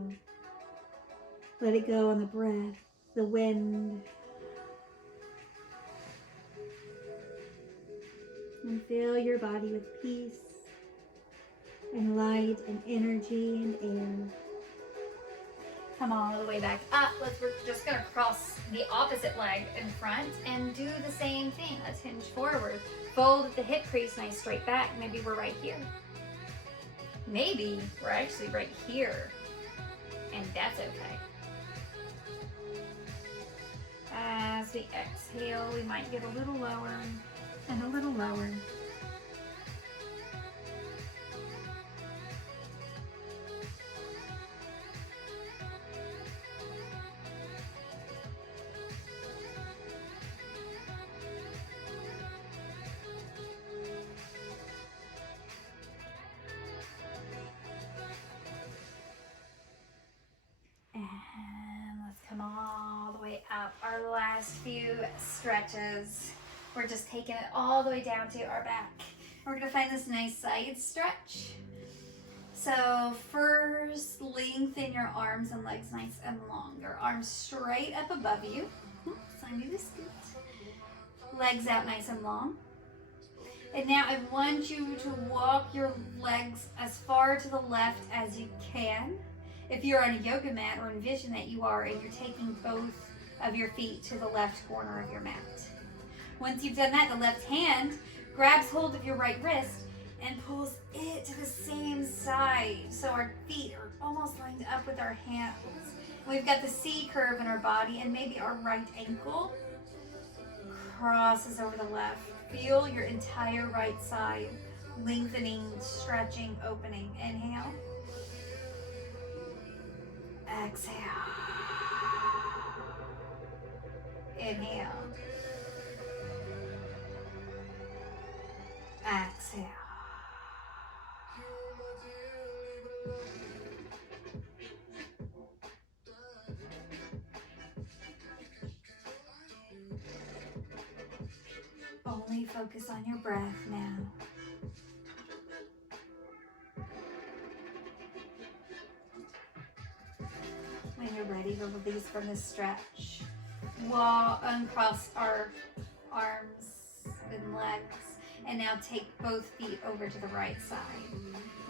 Let it go on the breath, the wind. And fill your body with peace and light and energy and air. Come all the way back up. We're just gonna cross the opposite leg in front and do the same thing. Let's hinge forward. Fold at the hip crease, nice straight back. Maybe we're right here. Maybe we're actually right here, and that's okay. As we exhale, we might get a little lower and a little lower. Up our last few stretches. We're just taking it all the way down to our back. We're gonna find this nice side stretch. So first, lengthen your arms and legs nice and long. Your arms straight up above you. So I need to scoot. Legs out nice and long. And now I want you to walk your legs as far to the left as you can. If you're on a yoga mat, or envision that you are, and you're taking both of your feet to the left corner of your mat. Once you've done that, the left hand grabs hold of your right wrist and pulls it to the same side. So our feet are almost lined up with our hands. We've got the C curve in our body, and maybe our right ankle crosses over the left. Feel your entire right side lengthening, stretching, opening. Inhale. Exhale. Inhale. Exhale. Only focus on your breath now. When you're ready to release from this stretch, uncross our arms and legs, and now take both feet over to the right side.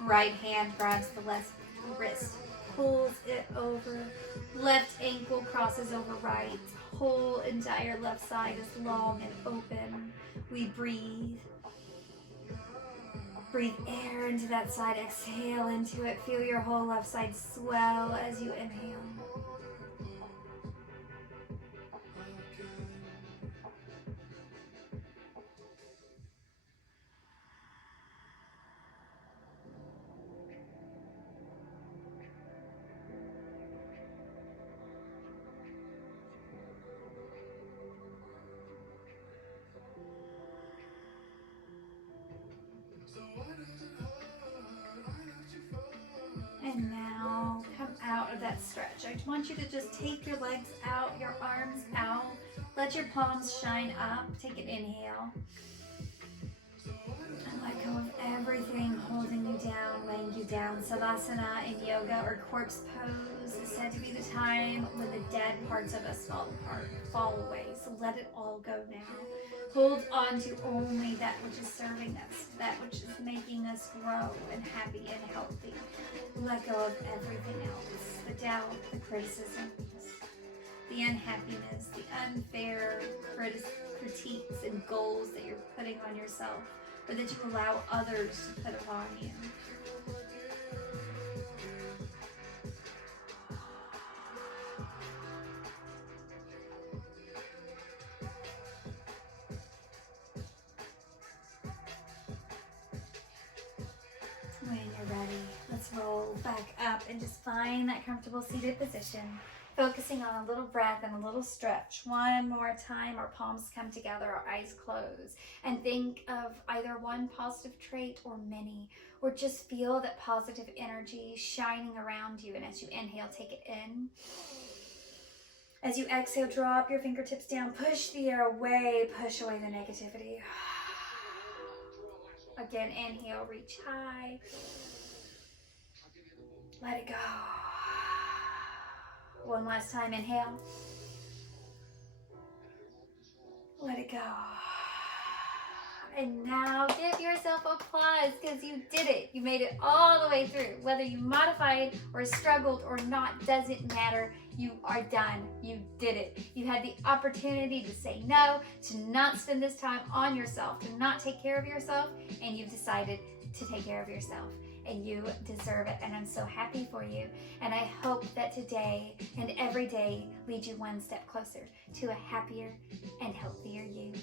Right hand grabs the left wrist, pulls it over. Left ankle crosses over right. Whole entire left side is long and open. We breathe. Breathe air into that side. Exhale into it. Feel your whole left side swell as you inhale. I want you to just take your legs out, your arms out. Let your palms shine up. Take an inhale. And let go of everything holding you down, weighing you down. Savasana in yoga, or corpse pose, is said to be the time when the dead parts of us fall apart, fall away. So let it all go now. Hold on to only that which is serving us, that which is making us grow and happy and healthy. Let go of everything else, the doubt, the criticisms, the unhappiness, the unfair critiques and goals that you're putting on yourself, or that you allow others to put upon you. When you're ready, let's roll back up and just find that comfortable seated position. Focusing on a little breath and a little stretch. One more time, our palms come together, our eyes close. And think of either one positive trait or many. Or just feel that positive energy shining around you. And as you inhale, take it in. As you exhale, drop your fingertips down. Push the air away. Push away the negativity. Again, inhale, reach high. Let it go. One last time, inhale. Let it go. And now give yourself applause because you did it. You made it all the way through. Whether you modified or struggled or not, doesn't matter. You are done. You did it. You had the opportunity to say no, to not spend this time on yourself, to not take care of yourself, and you've decided to take care of yourself. And you deserve it, and I'm so happy for you. And I hope that today and every day leads you one step closer to a happier and healthier you.